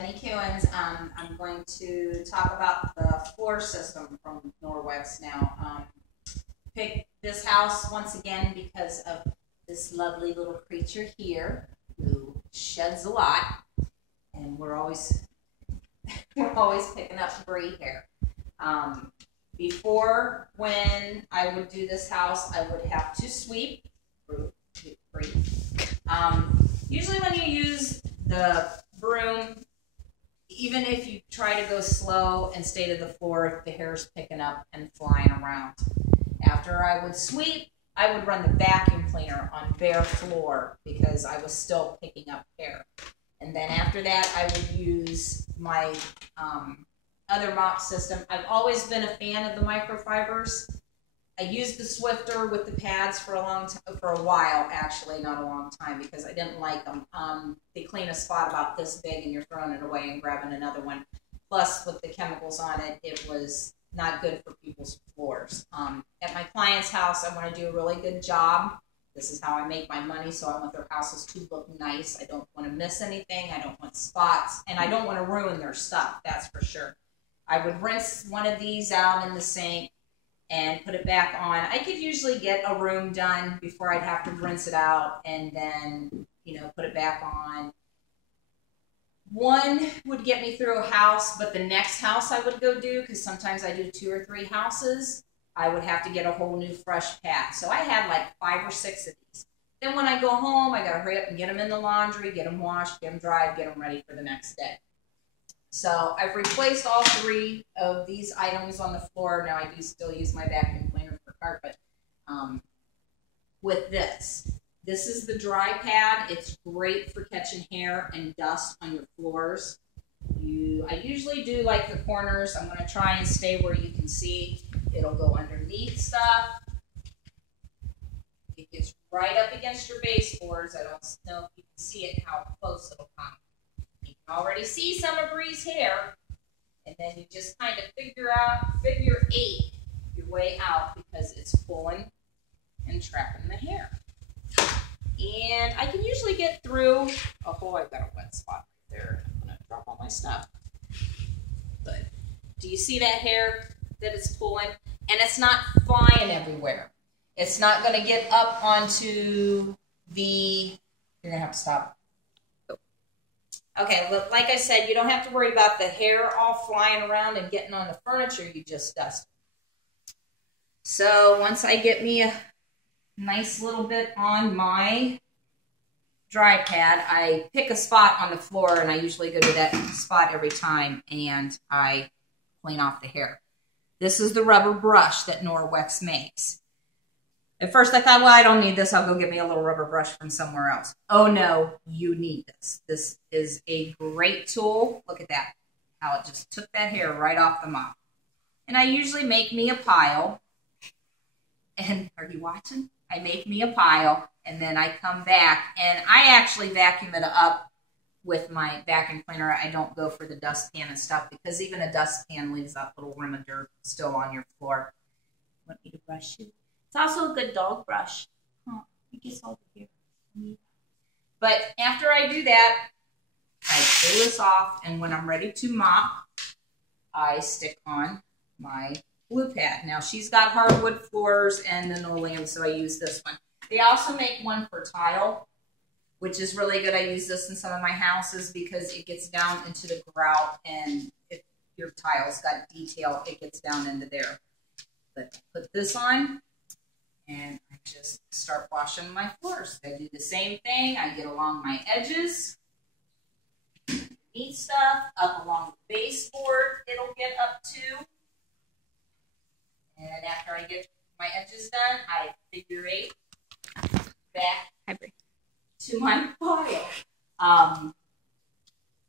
Jenny Kewins. I'm going to talk about the floor system from Norwex now. Picked this house once again because of this lovely little creature here who sheds a lot, and we're always picking up debris here. Before, when I would do this house, I would have to sweep. Usually when you use the broom, even if you try to go slow and stay to the floor, the hair's picking up and flying around. After I would sweep, I would run the vacuum cleaner on bare floor because I was still picking up hair. And then after that, I would use my other mop system. I've always been a fan of the microfibers. I used the Swifter with the pads for a while, actually, not a long time, because I didn't like them. They clean a spot about this big, and you're throwing it away and grabbing another one. Plus, with the chemicals on it, it was not good for people's floors. At my client's house, I want to do a really good job. This is how I make my money, so I want their houses to look nice. I don't want to miss anything. I don't want spots, and I don't want to ruin their stuff, that's for sure. I would rinse one of these out in the sink and put it back on. I could usually get a room done before I'd have to rinse it out and then, put it back on. One would get me through a house, but the next house I would go do, because sometimes I do 2 or 3 houses, I would have to get a whole new fresh pad. So I had like 5 or 6 of these. Then when I go home, I got to hurry up and get them in the laundry, get them washed, get them dried, get them ready for the next day. So I've replaced all 3 of these items on the floor. Now I do still use my vacuum cleaner for carpet. With this is the dry pad. It's great for catching hair and dust on your floors. I usually do like the corners. I'm going to try and stay where you can see. It'll go underneath stuff. It gets right up against your baseboards. I don't know if you can see it, how close it'll come. You can already see some of Bree's hair, and then you just kind of figure 8 your way out because it's pulling and trapping the hair. And I can usually get through. Oh, I've got a wet spot right there. I'm gonna drop all my stuff. But do you see that hair that it's pulling? And it's not flying everywhere. It's not gonna get up onto the. You're gonna have to stop. Okay, well, like I said, you don't have to worry about the hair all flying around and getting on the furniture you just dusted. So once I get me a nice little bit on my dry pad, I pick a spot on the floor, and I usually go to that spot every time, and I clean off the hair. This is the rubber brush that Norwex makes. At first I thought, well, I don't need this. I'll go get me a little rubber brush from somewhere else. Oh no, you need this. This is a great tool. Look at that, how it just took that hair right off the mop. And I usually make me a pile. And are you watching? I make me a pile, and then I come back, and I actually vacuum it up with my vacuum cleaner. I don't go for the dustpan and stuff, because even a dustpan leaves that little rim of dirt still on your floor. Want me to brush you? It's also a good dog brush. Oh, it gets all the hair. But after I do that, I pull this off, and when I'm ready to mop, I stick on my glue pad. Now, she's got hardwood floors and linoleum, so I use this one. They also make one for tile, which is really good. I use this in some of my houses because it gets down into the grout, and if your tile's got detail, it gets down into there. But put this on, and I just start washing my floors. I do the same thing. I get along my edges, neat stuff, up along the baseboard it'll get up to. And after I get my edges done, I figure 8 back to my pile.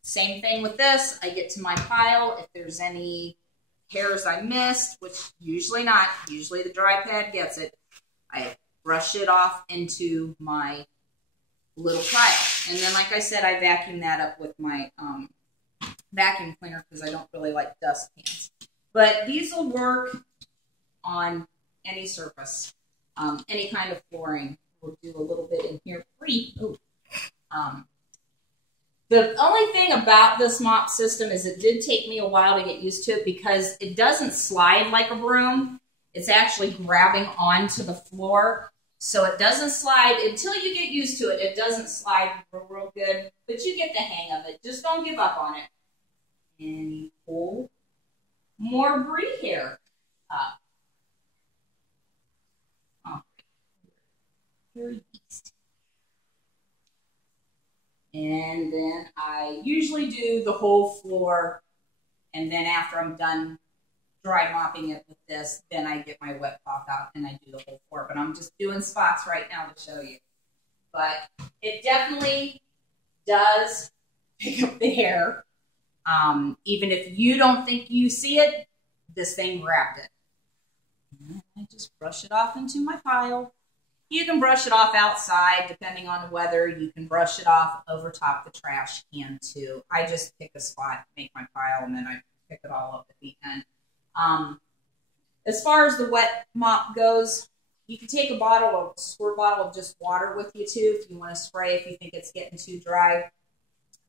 Same thing with this. I get to my pile. If there's any hairs I missed, which usually not, usually the dry pad gets it, I brush it off into my little pile. And then, like I said, I vacuum that up with my vacuum cleaner because I don't really like dustpans. But these will work on any surface, any kind of flooring. We'll do a little bit in here. The The only thing about this mop system is it did take me a while to get used to it because it doesn't slide like a broom. It's actually grabbing onto the floor. So it doesn't slide until you get used to it. It doesn't slide real good, but you get the hang of it. Just don't give up on it. And you pull more brie hair up. Oh, very easy. And then I usually do the whole floor, and then after I'm done dry mopping it with this, then I get my wet cloth out and I do the whole floor. But I'm just doing spots right now to show you. But it definitely does pick up the hair. Even if you don't think you see it, this thing grabbed it. And I just brush it off into my pile. You can brush it off outside, depending on the weather. You can brush it off over top the trash can, too. I just pick a spot, make my pile, and then I pick it all up at the end. As far as the wet mop goes, you can take a squirt bottle of just water with you, too, if you want to spray, if you think it's getting too dry.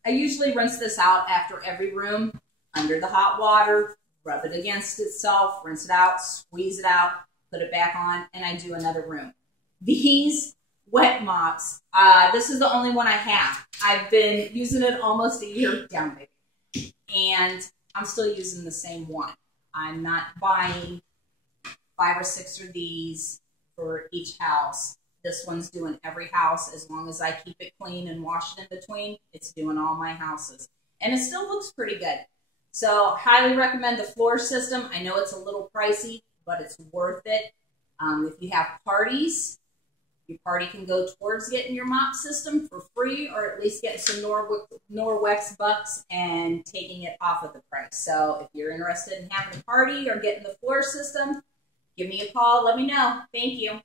I usually rinse this out after every room, under the hot water, rub it against itself, rinse it out, squeeze it out, put it back on, and I do another room. These wet mops, this is the only one I have. I've been using it almost a year down, baby. And I'm still using the same one. I'm not buying 5 or 6 of these for each house. This one's doing every house. As long as I keep it clean and wash it in between, it's doing all my houses. And it still looks pretty good. So highly recommend the floor system. I know it's a little pricey, but it's worth it. If you have parties, your party can go towards getting your mop system for free, or at least getting some Norwex bucks and taking it off of the price. So if you're interested in having a party or getting the floor system, give me a call. Let me know. Thank you.